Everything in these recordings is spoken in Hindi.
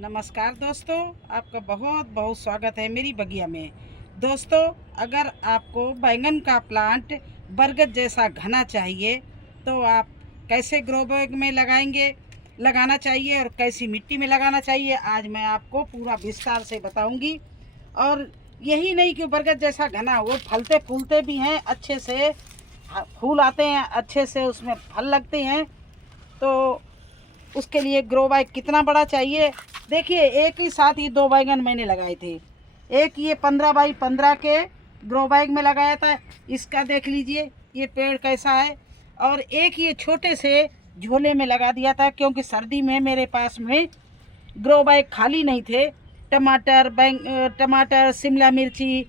नमस्कार दोस्तों, आपका बहुत बहुत स्वागत है मेरी बगिया में। दोस्तों, अगर आपको बैंगन का प्लांट बरगद जैसा घना चाहिए तो आप कैसे ग्रो बैग में लगाना चाहिए और कैसी मिट्टी में लगाना चाहिए, आज मैं आपको पूरा विस्तार से बताऊंगी। और यही नहीं कि बरगद जैसा घना, वो फलते फूलते भी हैं अच्छे से, फूल आते हैं अच्छे से, उसमें फल लगते हैं। तो उसके लिए ग्रो बैग कितना बड़ा चाहिए, देखिए एक ही साथ ही दो बैंगन मैंने लगाए थे। एक ये 15 बाई 15 के ग्रो बैग में लगाया था, इसका देख लीजिए ये पेड़ कैसा है। और एक ये छोटे से झोले में लगा दिया था, क्योंकि सर्दी में मेरे पास में ग्रो बैग खाली नहीं थे। टमाटर, शिमला मिर्ची,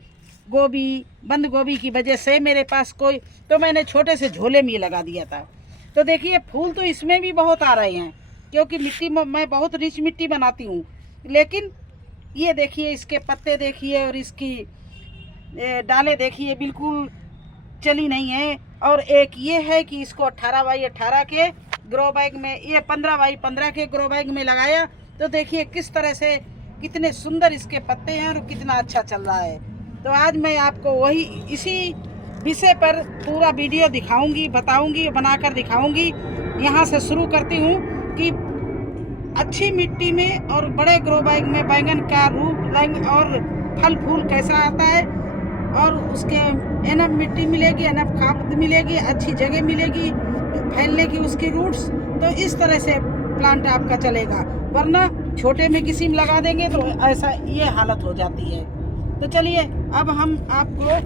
गोभी, बंद गोभी की वजह से मेरे पास कोई, तो मैंने छोटे से झोले में ये लगा दिया था। तो देखिए फूल तो इसमें भी बहुत आ रहे हैं, क्योंकि मिट्टी में मैं बहुत रिच मिट्टी बनाती हूँ। लेकिन ये देखिए इसके पत्ते देखिए और इसकी डालें देखिए, बिल्कुल चली नहीं है। और एक ये है कि इसको 18 बाई 18 के ग्रो बैग में, ये 15 बाई 15 के ग्रो बैग में लगाया। तो देखिए किस तरह से कितने सुंदर इसके पत्ते हैं और कितना अच्छा चल रहा है। तो आज मैं आपको वही इसी विषय पर पूरा वीडियो दिखाऊंगी, बताऊंगी, बनाकर दिखाऊंगी। यहाँ से शुरू करती हूँ कि अच्छी मिट्टी में और बड़े ग्रो बैग में बैंगन का रूप, रंग और फल फूल कैसा आता है, और उसके एनफ मिट्टी मिलेगी, एनफ खाद मिलेगी, अच्छी जगह मिलेगी फैलने की उसकी रूट्स। तो इस तरह से प्लांट आपका चलेगा, वरना छोटे में किसी में लगा देंगे तो ऐसा ये हालत हो जाती है। तो चलिए अब हम आपको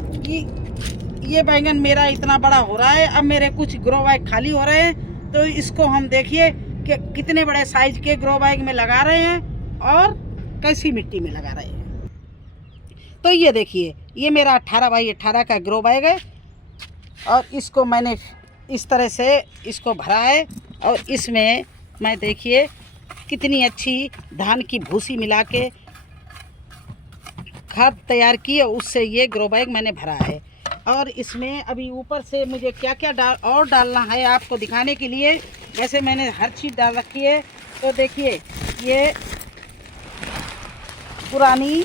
ये बैंगन मेरा इतना बड़ा हो रहा है, अब मेरे कुछ ग्रो बैग खाली हो रहे हैं। तो इसको हम देखिए कि कितने बड़े साइज के ग्रो बैग में लगा रहे हैं और कैसी मिट्टी में लगा रहे हैं। तो ये देखिए ये मेरा 18 बाई 18 का ग्रो बैग है, और इसको मैंने इस तरह से इसको भरा है। और इसमें मैं देखिए कितनी अच्छी धान की भूसी मिला के खाद तैयार की, और उससे ये ग्रो बैग मैंने भरा है। और इसमें अभी ऊपर से मुझे क्या क्या डालना है आपको दिखाने के लिए, वैसे मैंने हर चीज़ डाल रखी है। तो देखिए ये पुरानी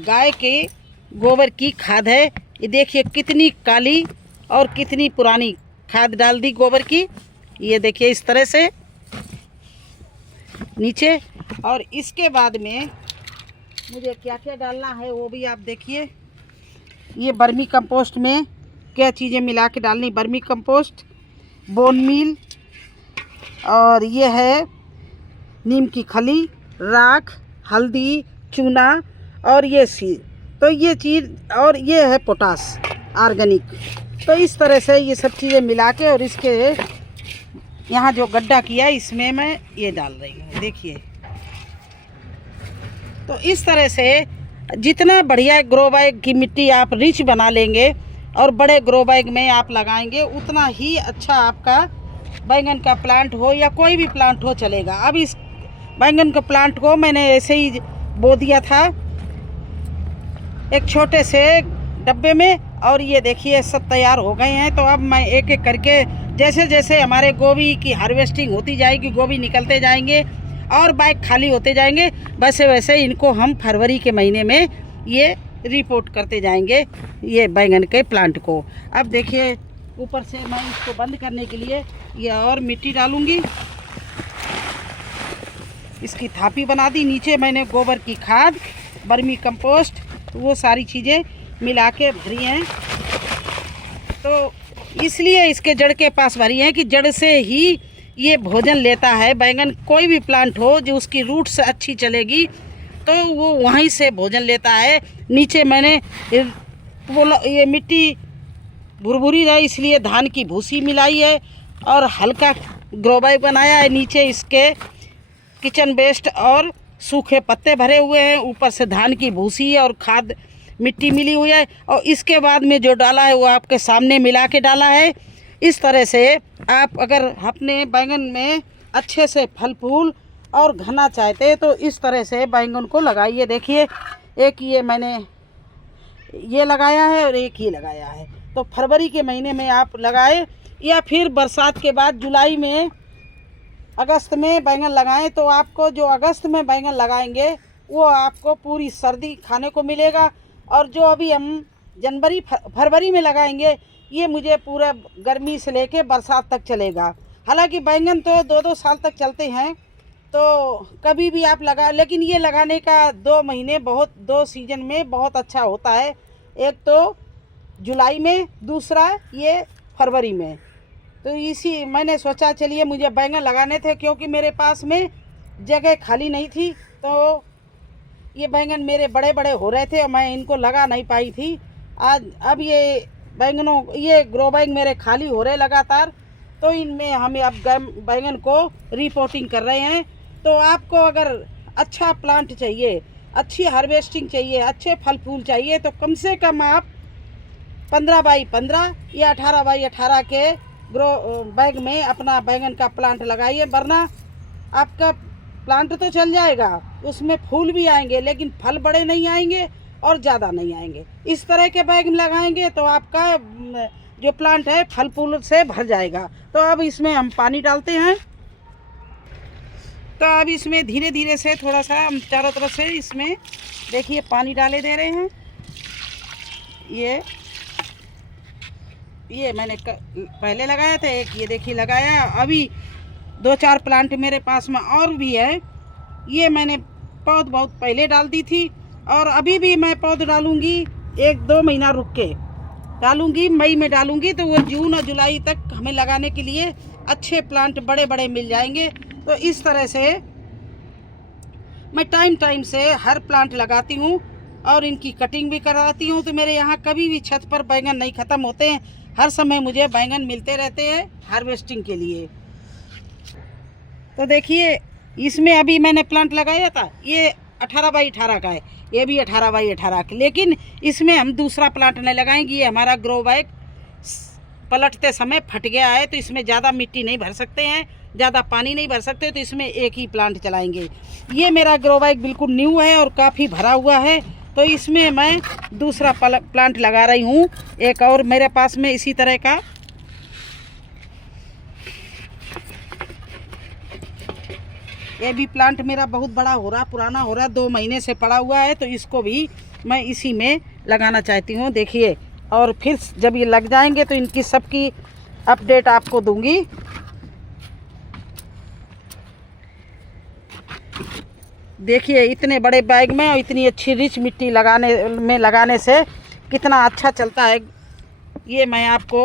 गाय के गोबर की खाद है, ये देखिए कितनी काली और कितनी पुरानी खाद डाल दी गोबर की, ये देखिए इस तरह से नीचे। और इसके बाद में मुझे क्या क्या डालना है वो भी आप देखिए। ये बर्मी कंपोस्ट में क्या चीज़ें मिला के डालनी, बर्मी कंपोस्ट, बोन मील, और ये है नीम की खली, राख, हल्दी, चूना, और ये तो ये चीज़, और ये है पोटास ऑर्गेनिक। तो इस तरह से ये सब चीज़ें मिला के, और इसके यहाँ जो गड्ढा किया इसमें मैं ये डाल रही हूँ, देखिए। तो इस तरह से जितना बढ़िया ग्रो बैग की मिट्टी आप रिच बना लेंगे और बड़े ग्रो बैग में आप लगाएंगे, उतना ही अच्छा आपका बैंगन का प्लांट हो या कोई भी प्लांट हो चलेगा। अब इस बैंगन के प्लांट को मैंने ऐसे ही बो दिया था एक छोटे से डब्बे में, और ये देखिए सब तैयार हो गए हैं। तो अब मैं एक एक करके, जैसे जैसे हमारे गोभी की हार्वेस्टिंग होती जाएगी, गोभी निकलते जाएंगे और बैग खाली होते जाएंगे, वैसे वैसे इनको हम फरवरी के महीने में ये रिपोर्ट करते जाएंगे ये बैंगन के प्लांट को। अब देखिए ऊपर से मैं इसको बंद करने के लिए ये और मिट्टी डालूंगी, इसकी थापी बना दी। नीचे मैंने गोबर की खाद, बर्मी कंपोस्ट, वो सारी चीज़ें मिला के भरी हैं। तो इसलिए इसके जड़ के पास भरी हैं कि जड़ से ही ये भोजन लेता है। बैंगन कोई भी प्लांट हो जो उसकी रूट से अच्छी चलेगी तो वो वहीं से भोजन लेता है। नीचे मैंने ये मिट्टी भुरभुरी रहे इसलिए धान की भूसी मिलाई है, और हल्का ग्रो बैग बनाया है। नीचे इसके किचन वेस्ट और सूखे पत्ते भरे हुए हैं, ऊपर से धान की भूसी और खाद मिट्टी मिली हुई है। और इसके बाद में जो डाला है वो आपके सामने मिला के डाला है। इस तरह से आप अगर अपने बैंगन में अच्छे से फल फूल और घना चाहते हैं तो इस तरह से बैंगन को लगाइए। देखिए एक ये मैंने ये लगाया है और एक ये लगाया है। तो फरवरी के महीने में आप लगाए, या फिर बरसात के बाद जुलाई में अगस्त में बैंगन लगाएं तो आपको जो अगस्त में बैंगन लगाएंगे वो आपको पूरी सर्दी खाने को मिलेगा, और जो अभी हम जनवरी फरवरी में लगाएंगे ये मुझे पूरा गर्मी से लेके बरसात तक चलेगा। हालांकि बैंगन तो 2-2 साल तक चलते हैं, तो कभी भी आप लगा, लेकिन ये लगाने का 2 महीने बहुत 2 सीज़न में बहुत अच्छा होता है। एक तो जुलाई में, दूसरा ये फरवरी में। तो इसी मैंने सोचा चलिए मुझे बैंगन लगाने थे, क्योंकि मेरे पास में जगह खाली नहीं थी, तो ये बैंगन मेरे बड़े बड़े हो रहे थे और मैं इनको लगा नहीं पाई थी। आज अब ये ये ग्रो बैग मेरे खाली हो रहे लगातार, तो इनमें हमें अब बैंगन को रिपोर्टिंग कर रहे हैं। तो आपको अगर अच्छा प्लांट चाहिए, अच्छी हार्वेस्टिंग चाहिए, अच्छे फल फूल चाहिए, तो कम से कम आप 15 बाई 15 या 18 बाई 18 के ग्रो बैग में अपना बैंगन का प्लांट लगाइए, वरना आपका प्लांट तो चल जाएगा, उसमें फूल भी आएंगे लेकिन फल बड़े नहीं आएंगे और ज़्यादा नहीं आएंगे। इस तरह के बैग लगाएंगे तो आपका जो प्लांट है फल फूल से भर जाएगा। तो अब इसमें हम पानी डालते हैं। तो अब इसमें धीरे धीरे से थोड़ा सा हम चारों तरफ से इसमें देखिए पानी डाले दे रहे हैं। ये मैंने पहले लगाया था एक, ये देखिए लगाया। अभी 2-4 प्लांट मेरे पास में और भी है, ये मैंने पौध बहुत पहले डाल दी थी, और अभी भी मैं पौध डालूंगी 1-2 महीना रुक के डालूंगी, मई में डालूंगी, तो वो जून और जुलाई तक हमें लगाने के लिए अच्छे प्लांट बड़े बड़े मिल जाएंगे। तो इस तरह से मैं टाइम टाइम से हर प्लांट लगाती हूँ और इनकी कटिंग भी कराती हूँ। तो मेरे यहाँ कभी भी छत पर बैंगन नहीं ख़त्म होते हैं, हर समय मुझे बैंगन मिलते रहते हैं हार्वेस्टिंग के लिए। तो देखिए इसमें अभी मैंने प्लांट लगाया था, ये 18 बाई 18 का है, ये भी 18 बाई 18 का, लेकिन इसमें हम दूसरा प्लांट नहीं लगाएंगे। ये हमारा ग्रो बैग पलटते समय फट गया है, तो इसमें ज़्यादा मिट्टी नहीं भर सकते हैं, ज़्यादा पानी नहीं भर सकते, तो इसमें एक ही प्लांट चलाएंगे। ये मेरा ग्रो बैग बिल्कुल न्यू है और काफ़ी भरा हुआ है, तो इसमें मैं दूसरा प्लांट लगा रही हूँ। एक और मेरे पास में इसी तरह का ये भी प्लांट मेरा बहुत बड़ा हो रहा, पुराना हो रहा, 2 महीने से पड़ा हुआ है, तो इसको भी मैं इसी में लगाना चाहती हूँ। देखिए, और फिर जब ये लग जाएंगे तो इनकी सबकी अपडेट आपको दूंगी। देखिए इतने बड़े बैग में और इतनी अच्छी रिच मिट्टी लगाने से कितना अच्छा चलता है। ये मैं आपको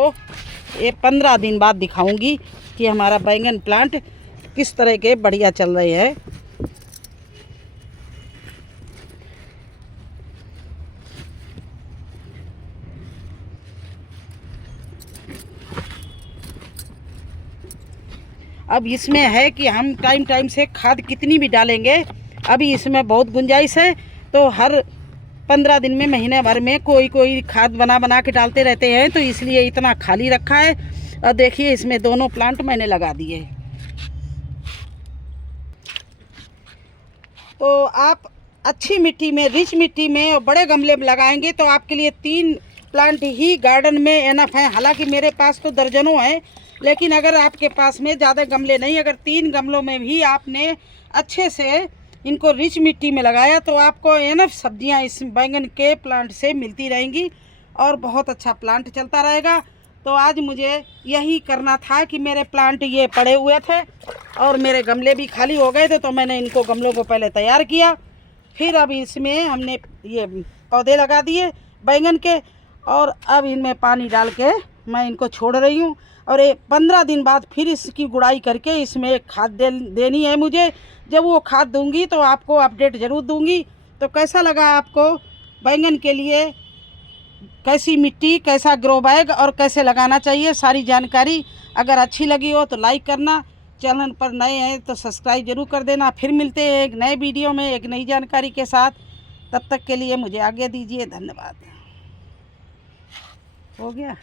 15 दिन बाद दिखाऊंगी कि हमारा बैंगन प्लांट किस तरह के बढ़िया चल रहे हैं। अब इसमें है कि हम टाइम टाइम से खाद कितनी भी डालेंगे, अभी इसमें बहुत गुंजाइश है, तो हर 15 दिन में, महीने भर में कोई खाद बना के डालते रहते हैं, तो इसलिए इतना खाली रखा है। और देखिए इसमें दोनों प्लांट मैंने लगा दिए। तो आप अच्छी मिट्टी में, रिच मिट्टी में और बड़े गमले में लगाएंगे तो आपके लिए 3 प्लांट ही गार्डन में एनफ हैं। हालांकि मेरे पास तो दर्जनों हैं, लेकिन अगर आपके पास में ज़्यादा गमले नहीं, अगर 3 गमलों में भी आपने अच्छे से इनको रिच मिट्टी में लगाया तो आपको एनफ सब्जियां इस बैंगन के प्लांट से मिलती रहेंगी और बहुत अच्छा प्लांट चलता रहेगा। तो आज मुझे यही करना था कि मेरे प्लांट ये पड़े हुए थे और मेरे गमले भी खाली हो गए थे, तो मैंने इनको गमलों को पहले तैयार किया, फिर अब इसमें हमने ये पौधे लगा दिए बैंगन के, और अब इनमें पानी डाल के मैं इनको छोड़ रही हूँ। और 15 दिन बाद फिर इसकी गुड़ाई करके इसमें एक खाद देनी है मुझे। जब वो खाद दूंगी तो आपको अपडेट ज़रूर दूंगी। तो कैसा लगा आपको बैंगन के लिए कैसी मिट्टी, कैसा ग्रो बैग और कैसे लगाना चाहिए, सारी जानकारी अगर अच्छी लगी हो तो लाइक करना, चैनल पर नए हैं तो सब्सक्राइब जरूर कर देना। फिर मिलते हैं एक नए वीडियो में एक नई जानकारी के साथ। तब तक के लिए मुझे आज्ञा दीजिए। धन्यवाद। हो गया।